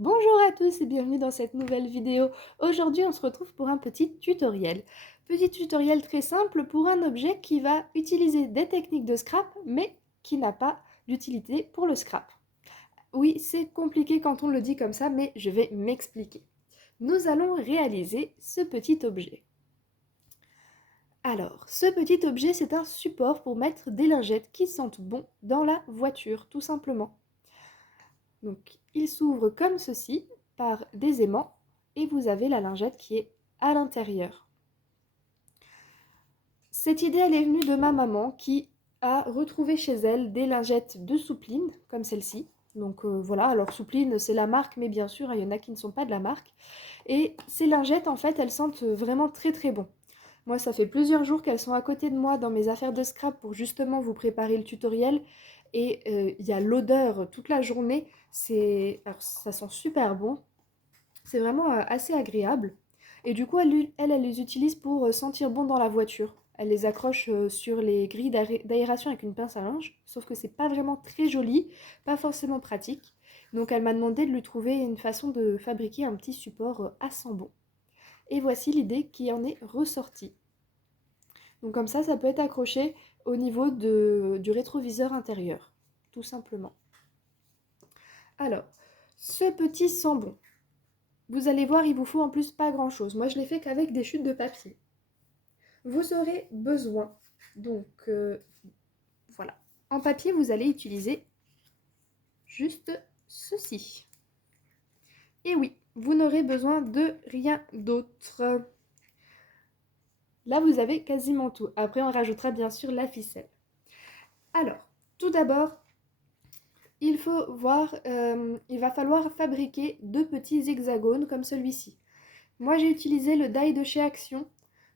Bonjour à tous et bienvenue dans cette nouvelle vidéo. Aujourd'hui, on se retrouve pour un petit tutoriel. Petit tutoriel très simple pour un objet qui va utiliser des techniques de scrap, mais qui n'a pas d'utilité pour le scrap. Oui, c'est compliqué quand on le dit comme ça, mais je vais m'expliquer. Nous allons réaliser ce petit objet. Alors, ce petit objet, c'est un support pour mettre des lingettes qui sentent bon dans la voiture, tout simplement. Donc, il s'ouvre comme ceci, par des aimants, et vous avez la lingette qui est à l'intérieur. Cette idée, elle est venue de ma maman qui a retrouvé chez elle des lingettes de Soupline, comme celle-ci. Donc voilà, alors Soupline, c'est la marque, mais bien sûr, il y en a qui ne sont pas de la marque. Et ces lingettes, en fait, elles sentent vraiment très très bon. Moi, ça fait plusieurs jours qu'elles sont à côté de moi dans mes affaires de scrap pour justement vous préparer le tutoriel. Et il y a l'odeur toute la journée. Alors, ça sent super bon. C'est vraiment assez agréable. Et du coup, elle les utilise pour sentir bon dans la voiture. Elle les accroche sur les grilles d'aération avec une pince à linge. Sauf que c'est pas vraiment très joli, pas forcément pratique. Donc elle m'a demandé de lui trouver une façon de fabriquer un petit support à sent bon. Et voici l'idée qui en est ressortie. Donc comme ça peut être accroché au niveau du rétroviseur intérieur, tout simplement. Alors, ce petit sent bon. Vous allez voir, il vous faut en plus pas grand chose. Moi, je l'ai fait qu'avec des chutes de papier. Vous aurez besoin, donc voilà. En papier, vous allez utiliser juste ceci. Et oui, vous n'aurez besoin de rien d'autre. Là, vous avez quasiment tout. Après, on rajoutera bien sûr la ficelle. Alors, tout d'abord, il va falloir fabriquer deux petits hexagones comme celui-ci. Moi, j'ai utilisé le die de chez Action.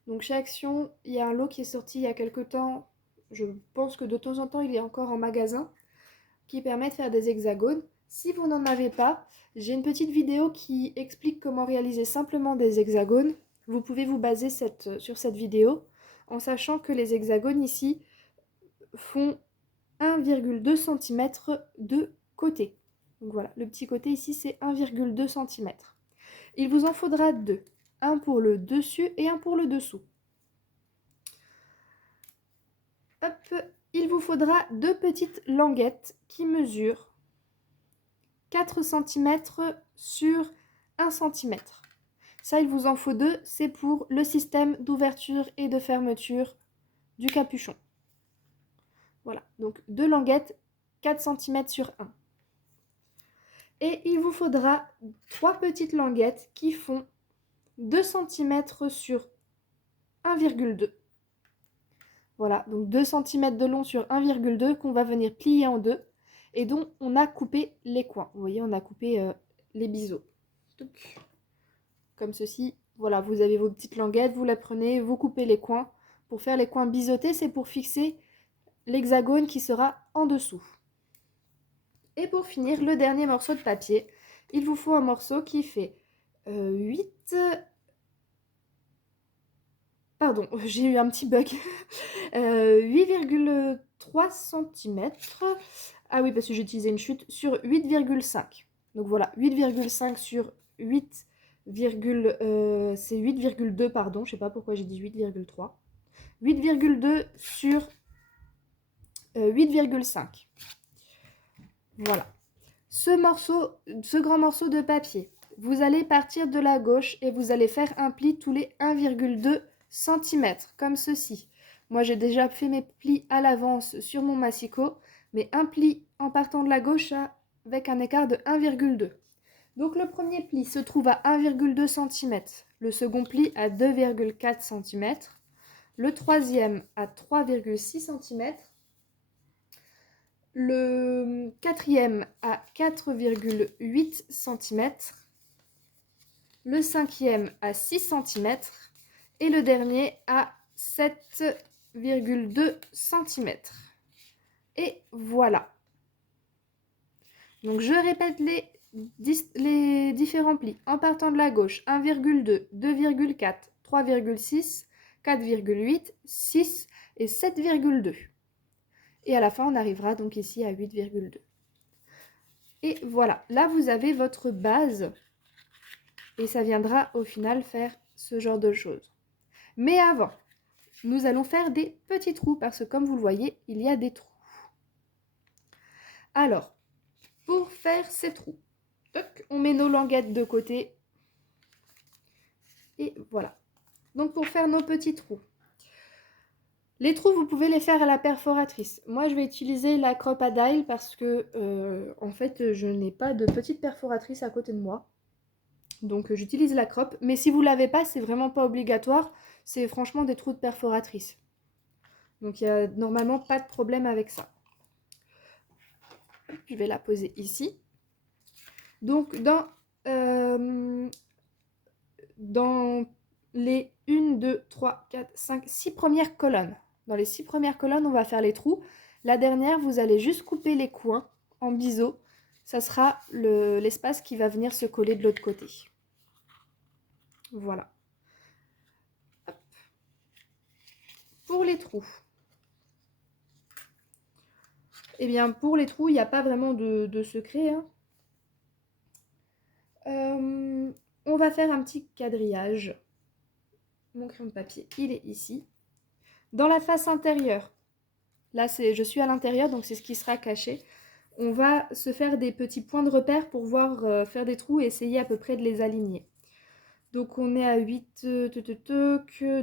Donc chez Action, il y a un lot qui est sorti il y a quelques temps. Je pense que de temps en temps, il est encore en magasin, qui permet de faire des hexagones. Si vous n'en avez pas, j'ai une petite vidéo qui explique comment réaliser simplement des hexagones. Vous pouvez vous baser sur cette vidéo, en sachant que les hexagones ici font 1,2 cm de côté. Donc voilà, le petit côté ici, c'est 1,2 cm. Il vous en faudra deux. Un pour le dessus et un pour le dessous. Hop, il vous faudra deux petites languettes qui mesurent 4 cm sur 1 cm. Ça, il vous en faut deux, c'est pour le système d'ouverture et de fermeture du capuchon. Voilà, donc deux languettes, 4 cm sur 1. Et il vous faudra trois petites languettes qui font 2 cm sur 1,2. Voilà, donc 2 cm de long sur 1,2 qu'on va venir plier en deux et dont on a coupé les coins. Vous voyez, on a coupé les biseaux. Comme ceci. Voilà, vous avez vos petites languettes, vous la prenez, vous coupez les coins. Pour faire les coins biseautés, c'est pour fixer l'hexagone qui sera en dessous. Et pour finir, le dernier morceau de papier, il vous faut un morceau qui fait 8... Pardon, j'ai eu un petit bug. 8,3 cm. Ah oui, parce que j'ai utilisé une chute sur 8,5. Donc voilà, 8,5 sur 8, c'est 8,2, pardon, je sais pas pourquoi j'ai dit 8,3. 8,2 sur 8,5. Voilà. Ce grand morceau de papier, vous allez partir de la gauche et vous allez faire un pli tous les 1,2 cm, comme ceci. Moi, j'ai déjà fait mes plis à l'avance sur mon massicot, mais un pli en partant de la gauche avec un écart de 1,2. Donc le premier pli se trouve à 1,2 cm, le second pli à 2,4 cm, le troisième à 3,6 cm, le quatrième à 4,8 cm, le cinquième à 6 cm et le dernier à 7,2 cm. Et voilà. Donc je répète les différents plis. En partant de la gauche, 1,2, 2,4, 3,6, 4,8, 6 et 7,2. Et à la fin, on arrivera donc ici à 8,2. Et voilà, là vous avez votre base et ça viendra au final faire ce genre de choses. Mais avant, nous allons faire des petits trous parce que comme vous le voyez, il y a des trous. Alors, pour faire ces trous, on met nos languettes de côté. Et voilà. Donc pour faire nos petits trous. Les trous, vous pouvez les faire à la perforatrice. Moi, je vais utiliser la Crop-A-Dile parce que, en fait, je n'ai pas de petite perforatrice à côté de moi. Donc j'utilise la Crop. Mais si vous ne l'avez pas, c'est vraiment pas obligatoire. C'est franchement des trous de perforatrice. Donc il n'y a normalement pas de problème avec ça. Je vais la poser ici. Donc dans les 1, 2, 3, 4, 5, 6 premières colonnes. Dans les 6 premières colonnes, on va faire les trous. La dernière, vous allez juste couper les coins en biseau. Ça sera l'espace qui va venir se coller de l'autre côté. Voilà. Hop. Pour les trous. Eh bien, pour les trous, il n'y a pas vraiment de secret. Hein. On va faire un petit quadrillage. Mon crayon de papier, il est ici. Dans la face intérieure, là je suis à l'intérieur, donc c'est ce qui sera caché. On va se faire des petits points de repère pour voir faire des trous et essayer à peu près de les aligner. Donc on est à 8,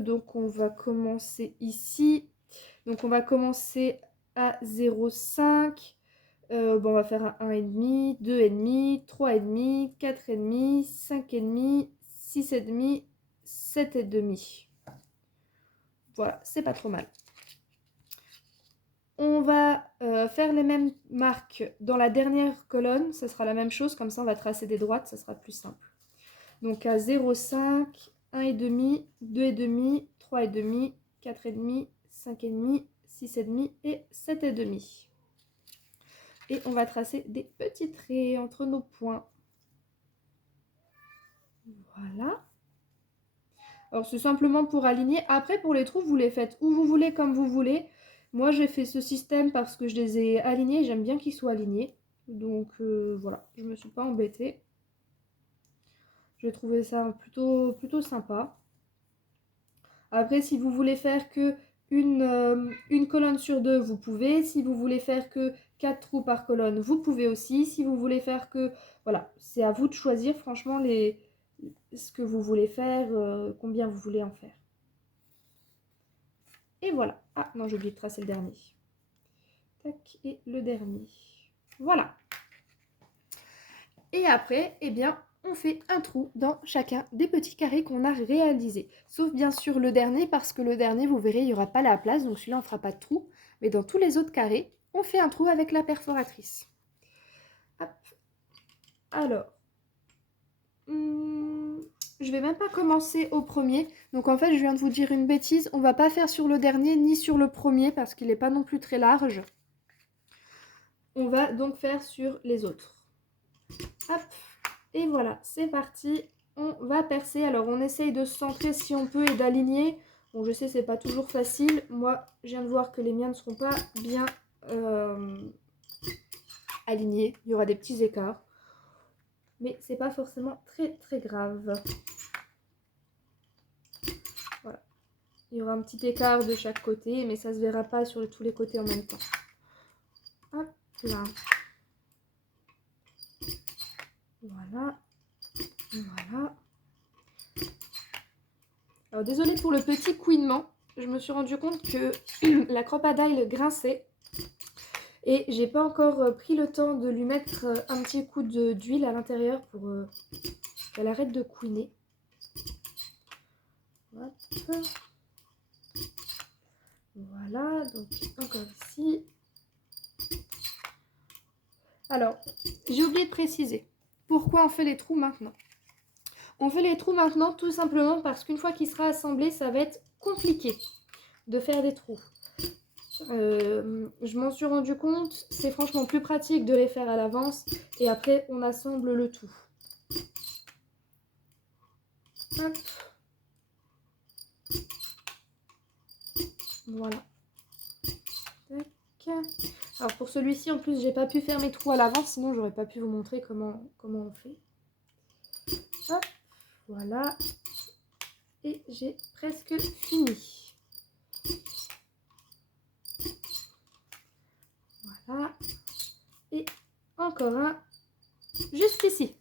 donc on va commencer ici. Donc on va commencer à 0,5. Bon, on va faire un 1,5, 2,5, 3,5, 4,5, 5,5, 6,5, 7,5. Voilà, c'est pas trop mal. On va faire les mêmes marques dans la dernière colonne, ça sera la même chose, comme ça on va tracer des droites, ça sera plus simple. Donc à 0,5, 1,5, 2,5, 3,5, 4,5, 5,5, 6,5 et 7,5. Et on va tracer des petits traits entre nos points. Voilà. Alors c'est simplement pour aligner. Après pour les trous, vous les faites où vous voulez, comme vous voulez. Moi j'ai fait ce système parce que je les ai alignés, j'aime bien qu'ils soient alignés. Donc voilà, je me suis pas embêtée. J'ai trouvé ça plutôt sympa. Après si vous voulez faire que une colonne sur deux, vous pouvez. Si vous voulez faire que 4 trous par colonne, vous pouvez aussi. Si vous voulez faire que... Voilà, c'est à vous de choisir franchement ce que vous voulez faire, combien vous voulez en faire. Et voilà. Ah non, j'ai oublié de tracer le dernier. Tac, et le dernier. Voilà. Et après, eh bien, on fait un trou dans chacun des petits carrés qu'on a réalisés. Sauf bien sûr le dernier, parce que le dernier, vous verrez, il n'y aura pas la place, donc celui-là, on ne fera pas de trou. Mais dans tous les autres carrés, on fait un trou avec la perforatrice. Hop. Alors, je vais même pas commencer au premier. Donc en fait, je viens de vous dire une bêtise. On va pas faire sur le dernier ni sur le premier parce qu'il n'est pas non plus très large. On va donc faire sur les autres. Hop. Et voilà, c'est parti. On va percer. Alors on essaye de se centrer si on peut et d'aligner. Bon, je sais, c'est pas toujours facile. Moi, je viens de voir que les miens ne seront pas bien alignés. Il y aura des petits écarts. Mais c'est pas forcément très grave. Voilà. Il y aura un petit écart de chaque côté, mais ça se verra pas sur tous les côtés en même temps. Hop là. Voilà. Voilà. Alors désolée pour le petit couinement. Je me suis rendu compte que la Crop-A-Dile grinçait. Et j'ai pas encore pris le temps de lui mettre un petit coup d'huile à l'intérieur pour qu'elle arrête de couiner. Hop. Voilà, donc encore ici. Alors, j'ai oublié de préciser. Pourquoi on fait les trous maintenant? On fait les trous maintenant tout simplement parce qu'une fois qu'il sera assemblé, ça va être compliqué de faire des trous. Je m'en suis rendu compte, c'est franchement plus pratique de les faire à l'avance et après on assemble le tout. Hop. Voilà. Tac. Alors pour celui-ci, en plus, j'ai pas pu faire mes trous à l'avance, sinon j'aurais pas pu vous montrer comment on fait. Hop, voilà. Et j'ai presque fini. Voilà. Et encore un juste ici.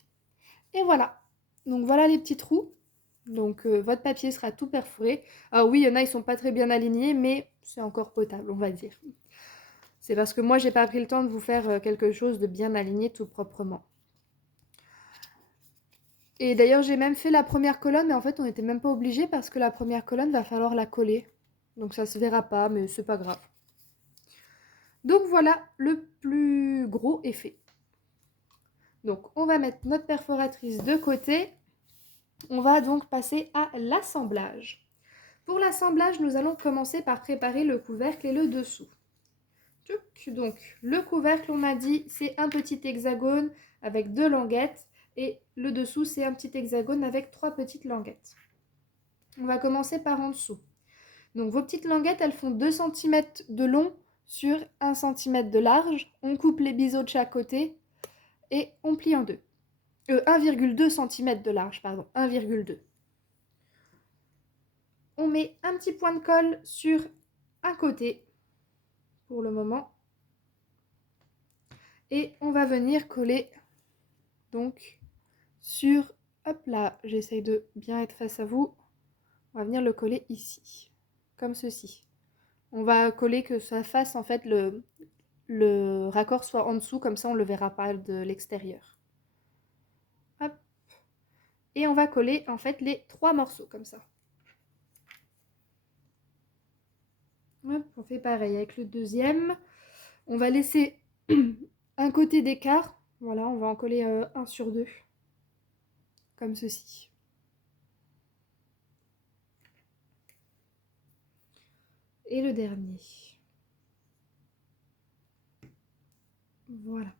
Et voilà. Donc voilà les petits trous. Donc votre papier sera tout perforé. Alors oui, il y en a, ils sont pas très bien alignés, mais c'est encore potable, on va dire. C'est parce que moi, j'ai pas pris le temps de vous faire quelque chose de bien aligné tout proprement. Et d'ailleurs, j'ai même fait la première colonne, mais en fait, on n'était même pas obligé parce que la première colonne, va falloir la coller. Donc ça se verra pas, mais c'est pas grave. Donc voilà, le plus gros est fait. Donc on va mettre notre perforatrice de côté. On va donc passer à l'assemblage. Pour l'assemblage, nous allons commencer par préparer le couvercle et le dessous. Donc le couvercle, on m'a dit, c'est un petit hexagone avec 2 languettes et le dessous, c'est un petit hexagone avec 3 petites languettes. On va commencer par en dessous. Donc vos petites languettes, elles font 2 cm de long sur 1 cm de large. On coupe les biseaux de chaque côté et on plie en deux. 1,2 cm de large, pardon, 1,2. On met un petit point de colle sur un côté pour le moment. Et on va venir coller donc sur, hop là, j'essaye de bien être face à vous. On va venir le coller ici, comme ceci. On va coller que ça fasse en fait le raccord soit en dessous, comme ça on ne le verra pas de l'extérieur. Hop. Et on va coller en fait les 3 morceaux comme ça. Hop, on fait pareil avec le deuxième. On va laisser un côté d'écart. Voilà, on va en coller un sur deux. Comme ceci. Et le dernier. Voilà.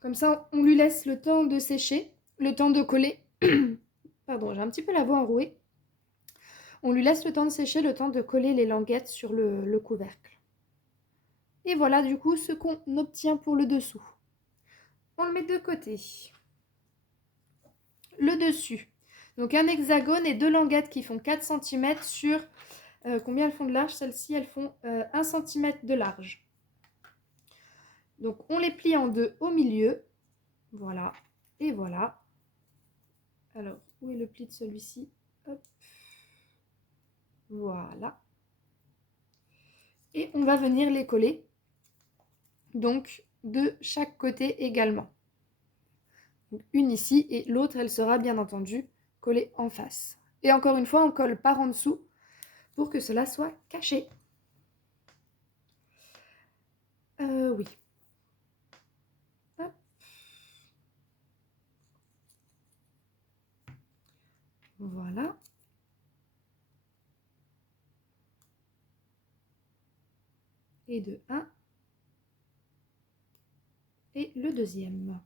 Comme ça, on lui laisse le temps de sécher, le temps de coller. Pardon, j'ai un petit peu la voix enrouée. On lui laisse le temps de sécher, le temps de coller les languettes sur le couvercle. Et voilà du coup ce qu'on obtient pour le dessous. On le met de côté. Le dessus. Donc un hexagone et 2 languettes qui font 4 cm sur... combien elles font de large? Celles-ci, elles font 1 cm de large. Donc on les plie en deux au milieu. Voilà. Et voilà. Alors, où est le pli de celui-ci? Hop. Voilà. Et on va venir les coller. Donc de chaque côté également. Donc, une ici et l'autre, elle sera bien entendu collée en face. Et encore une fois, on colle par en dessous pour que cela soit caché. Oui. Hop. Voilà. Et de 1. Et le deuxième.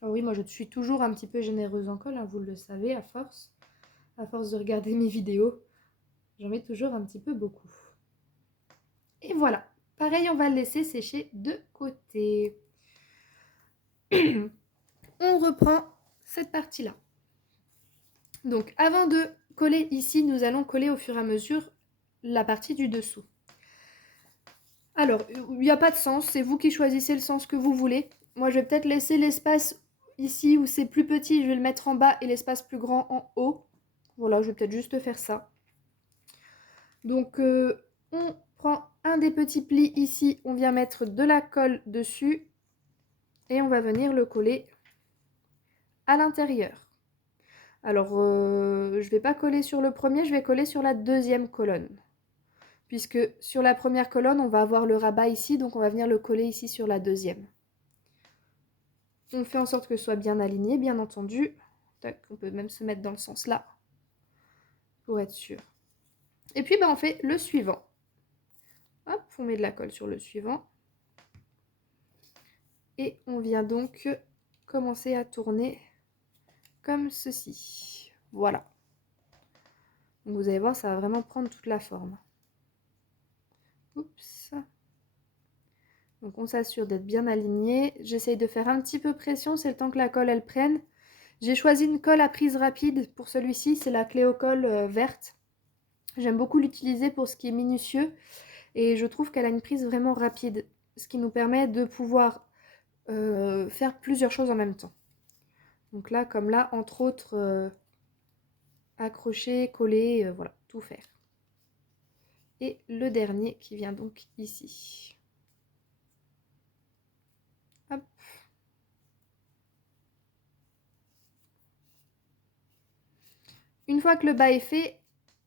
Alors oui, moi je suis toujours un petit peu généreuse en colle, hein, vous le savez, à force de regarder mes vidéos, j'en mets toujours un petit peu beaucoup. Et voilà, pareil, on va le laisser sécher de côté. On reprend cette partie-là. Donc avant de coller ici, nous allons coller au fur et à mesure la partie du dessous. Alors, il n'y a pas de sens, c'est vous qui choisissez le sens que vous voulez. Moi, je vais peut-être laisser l'espace ici où c'est plus petit, je vais le mettre en bas et l'espace plus grand en haut. Voilà, je vais peut-être juste faire ça. Donc, on prend un des petits plis ici, on vient mettre de la colle dessus et on va venir le coller à l'intérieur. Alors, je ne vais pas coller sur le premier, je vais coller sur la deuxième colonne. Puisque sur la première colonne, on va avoir le rabat ici, donc on va venir le coller ici sur la deuxième. On fait en sorte que ce soit bien aligné, bien entendu. Tac, on peut même se mettre dans le sens là, pour être sûr. Et puis, on fait le suivant. Hop, on met de la colle sur le suivant. Et on vient donc commencer à tourner comme ceci. Voilà. Donc vous allez voir, ça va vraiment prendre toute la forme. Oups. Donc on s'assure d'être bien aligné. J'essaye de faire un petit peu pression, c'est le temps que la colle elle prenne. J'ai choisi une colle à prise rapide pour celui-ci, c'est la Cléocolle verte. J'aime beaucoup l'utiliser pour ce qui est minutieux et je trouve qu'elle a une prise vraiment rapide, ce qui nous permet de pouvoir faire plusieurs choses en même temps. Donc là, comme là, entre autres, accrocher, coller, voilà, tout faire. Et le dernier qui vient donc ici. Hop. Une fois que le bas est fait,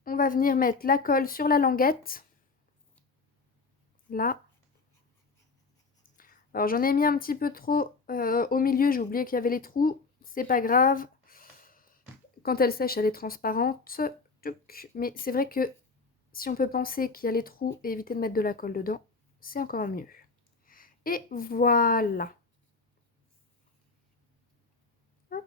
on va venir mettre la colle sur la languette. Là. Alors j'en ai mis un petit peu trop au milieu, j'ai oublié qu'il y avait les trous. C'est pas grave. Quand elle sèche, elle est transparente. Mais c'est vrai que si on peut penser qu'il y a les trous et éviter de mettre de la colle dedans, c'est encore mieux. Et voilà. Hop.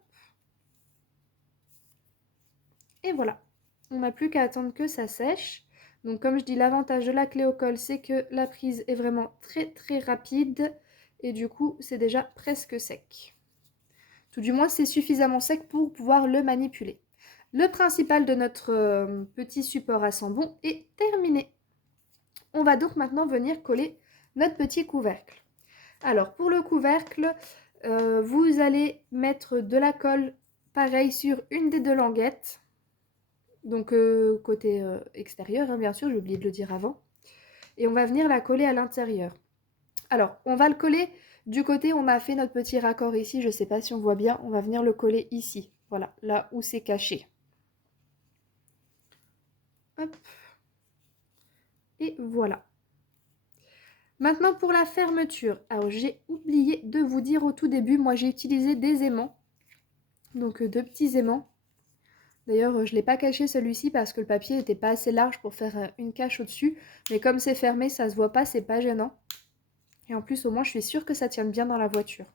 Et voilà. On n'a plus qu'à attendre que ça sèche. Donc comme je dis, l'avantage de la Cléocolle, c'est que la prise est vraiment très très rapide. Et du coup, c'est déjà presque sec. Tout du moins, c'est suffisamment sec pour pouvoir le manipuler. Le principal de notre petit support à sambon est terminé. On va donc maintenant venir coller notre petit couvercle. Alors pour le couvercle, vous allez mettre de la colle pareil sur une des deux languettes. Donc côté extérieur, hein, bien sûr, j'ai oublié de le dire avant. Et on va venir la coller à l'intérieur. Alors, on va le coller du côté où on a fait notre petit raccord ici. Je ne sais pas si on voit bien. On va venir le coller ici. Voilà, là où c'est caché. Hop. Et voilà. Maintenant pour la fermeture. Alors j'ai oublié de vous dire au tout début, moi j'ai utilisé des aimants. Donc deux petits aimants. D'ailleurs je ne l'ai pas caché celui-ci parce que le papier n'était pas assez large pour faire une cache au-dessus. Mais comme c'est fermé, ça se voit pas, c'est pas gênant. Et en plus au moins je suis sûre que ça tienne bien dans la voiture.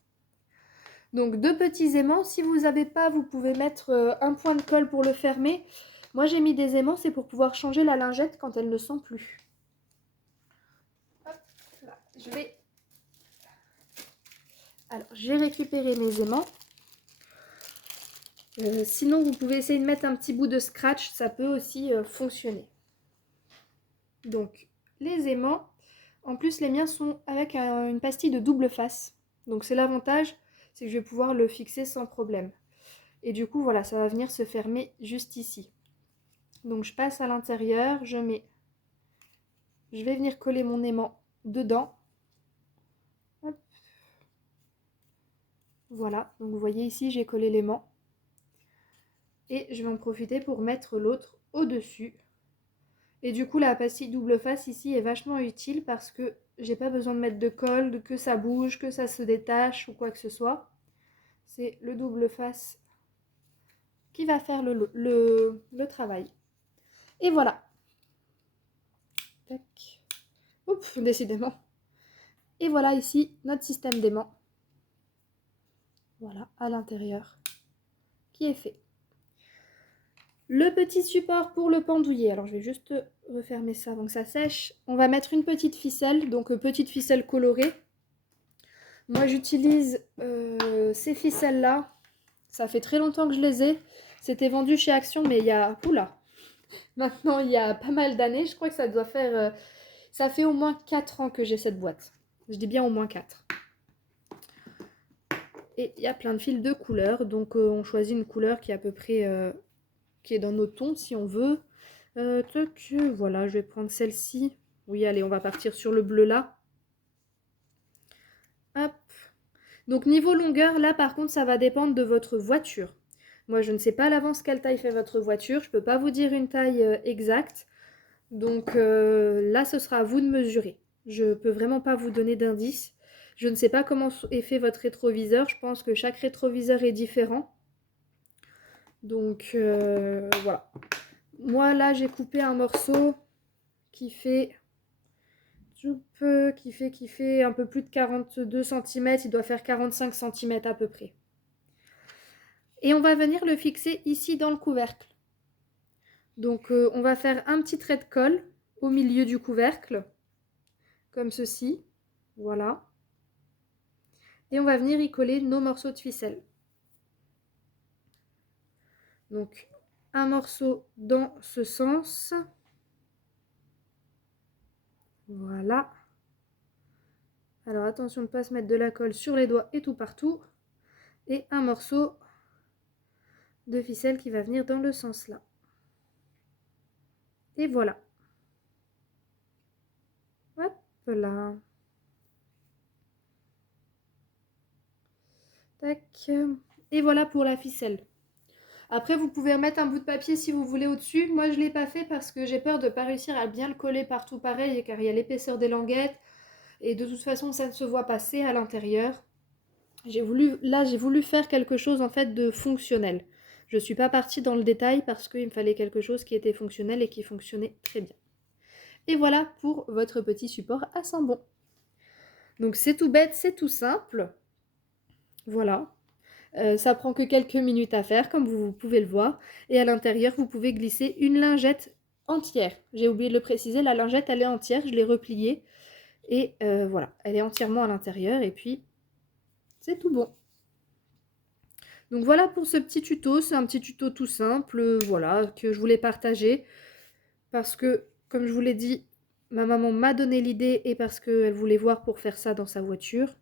Donc deux petits aimants. Si vous n'avez pas, vous pouvez mettre un point de colle pour le fermer. Moi j'ai mis des aimants, c'est pour pouvoir changer la lingette quand elle ne sent plus. Hop, là, j'ai récupéré mes aimants. Sinon, vous pouvez essayer de mettre un petit bout de scratch, ça peut aussi fonctionner. Donc, les aimants, en plus les miens sont avec une pastille de double face. Donc c'est l'avantage, c'est que je vais pouvoir le fixer sans problème. Et du coup, voilà, ça va venir se fermer juste ici. Donc je passe à l'intérieur, je vais venir coller mon aimant dedans. Hop. Voilà, donc vous voyez ici, j'ai collé l'aimant. Et je vais en profiter pour mettre l'autre au-dessus. Et du coup, la pastille double face ici est vachement utile parce que j'ai pas besoin de mettre de colle, que ça bouge, que ça se détache ou quoi que ce soit. C'est le double face qui va faire le travail. Et voilà. Tac. Oups, décidément. Et voilà ici notre système d'aimant. Voilà, à l'intérieur, qui est fait. Le petit support pour le pendouiller. Alors je vais juste refermer ça avant que ça sèche. On va mettre une petite ficelle, donc petite ficelle colorée. Moi j'utilise ces ficelles là. Ça fait très longtemps que je les ai. C'était vendu chez Action mais il y a... Oula. Maintenant il y a pas mal d'années. Je crois que ça doit faire... ça fait au moins 4 ans que j'ai cette boîte. Je dis bien au moins 4. Et il y a plein de fils de couleurs. Donc on choisit une couleur qui est à peu près... qui est dans nos tons si on veut. Voilà, je vais prendre celle-ci. Oui, allez, on va partir sur le bleu là. Hop. Donc niveau longueur, là par contre, ça va dépendre de votre voiture. Moi, je ne sais pas à l'avance quelle taille fait votre voiture. Je ne peux pas vous dire une taille exacte. Donc là, ce sera à vous de mesurer. Je ne peux vraiment pas vous donner d'indice. Je ne sais pas comment est fait votre rétroviseur. Je pense que chaque rétroviseur est différent. Donc voilà. Moi, là, j'ai coupé un morceau qui fait un peu plus de 42 cm. Il doit faire 45 cm à peu près. Et on va venir le fixer ici dans le couvercle. Donc on va faire un petit trait de colle au milieu du couvercle, comme ceci, voilà. Et on va venir y coller nos morceaux de ficelle. Donc un morceau dans ce sens, voilà. Alors attention de ne pas se mettre de la colle sur les doigts et tout partout. Et un morceau de ficelle qui va venir dans le sens là. Et voilà. Hop là. Tac. Et voilà pour la ficelle. Après, vous pouvez remettre un bout de papier si vous voulez au-dessus. Moi, je ne l'ai pas fait parce que j'ai peur de ne pas réussir à bien le coller partout pareil, car il y a l'épaisseur des languettes. Et de toute façon, ça ne se voit pas, c'est à l'intérieur. J'ai voulu faire quelque chose en fait de fonctionnel. Je ne suis pas partie dans le détail parce qu'il me fallait quelque chose qui était fonctionnel et qui fonctionnait très bien. Et voilà pour votre petit support à Sambon. Donc c'est tout bête, c'est tout simple. Voilà. Ça prend que quelques minutes à faire, comme vous pouvez le voir. Et à l'intérieur, vous pouvez glisser une lingette entière. J'ai oublié de le préciser, la lingette, elle est entière, je l'ai repliée. Et voilà, elle est entièrement à l'intérieur. Et puis, c'est tout bon. Donc voilà pour ce petit tuto. C'est un petit tuto tout simple, voilà, que je voulais partager. Parce que, comme je vous l'ai dit, ma maman m'a donné l'idée et parce qu'elle voulait voir pour faire ça dans sa voiture.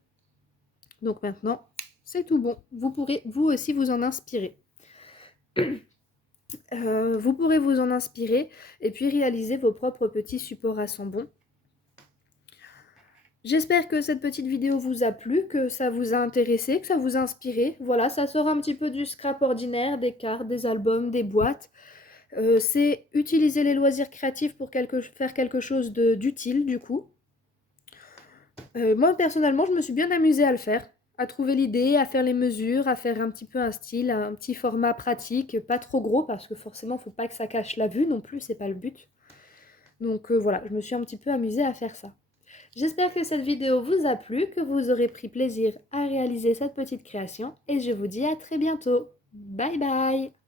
Donc maintenant, c'est tout bon. Vous pourrez vous aussi vous en inspirer. Vous pourrez vous en inspirer et puis réaliser vos propres petits supports à Sambon. J'espère que cette petite vidéo vous a plu, que ça vous a intéressé, que ça vous a inspiré. Voilà, ça sort un petit peu du scrap ordinaire, des cartes, des albums, des boîtes. C'est utiliser les loisirs créatifs pour faire quelque chose d'utile du coup. Moi personnellement, je me suis bien amusée à le faire, à trouver l'idée, à faire les mesures, à faire un petit peu un style, un petit format pratique, pas trop gros parce que forcément, faut pas que ça cache la vue non plus, c'est pas le but. Donc voilà, je me suis un petit peu amusée à faire ça. J'espère que cette vidéo vous a plu, que vous aurez pris plaisir à réaliser cette petite création et je vous dis à très bientôt. Bye bye!